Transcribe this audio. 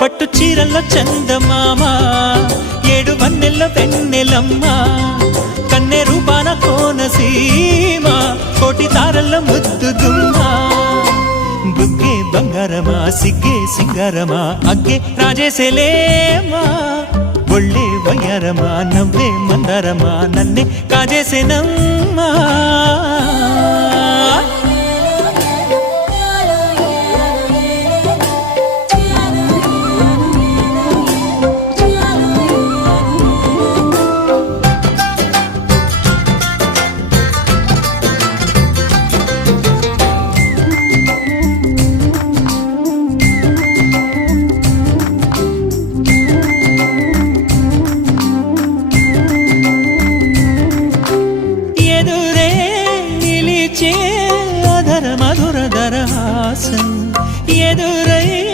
పట్టు చీరల్లో చందమామ ఏడు వన్నెల్లో వెన్నెలమ్మ కన్నె రూపాన కోనసీమ కోటి తారల్లో ముద్దు గుమ్మ బుగ్గే బంగారమా సిగ్గే సింగారమా అగ్గే రాజేసేలేమా ఒళ్ళే వయ్యారమా నవ్వే మందారమా నన్నే కాజేసేనమ్మా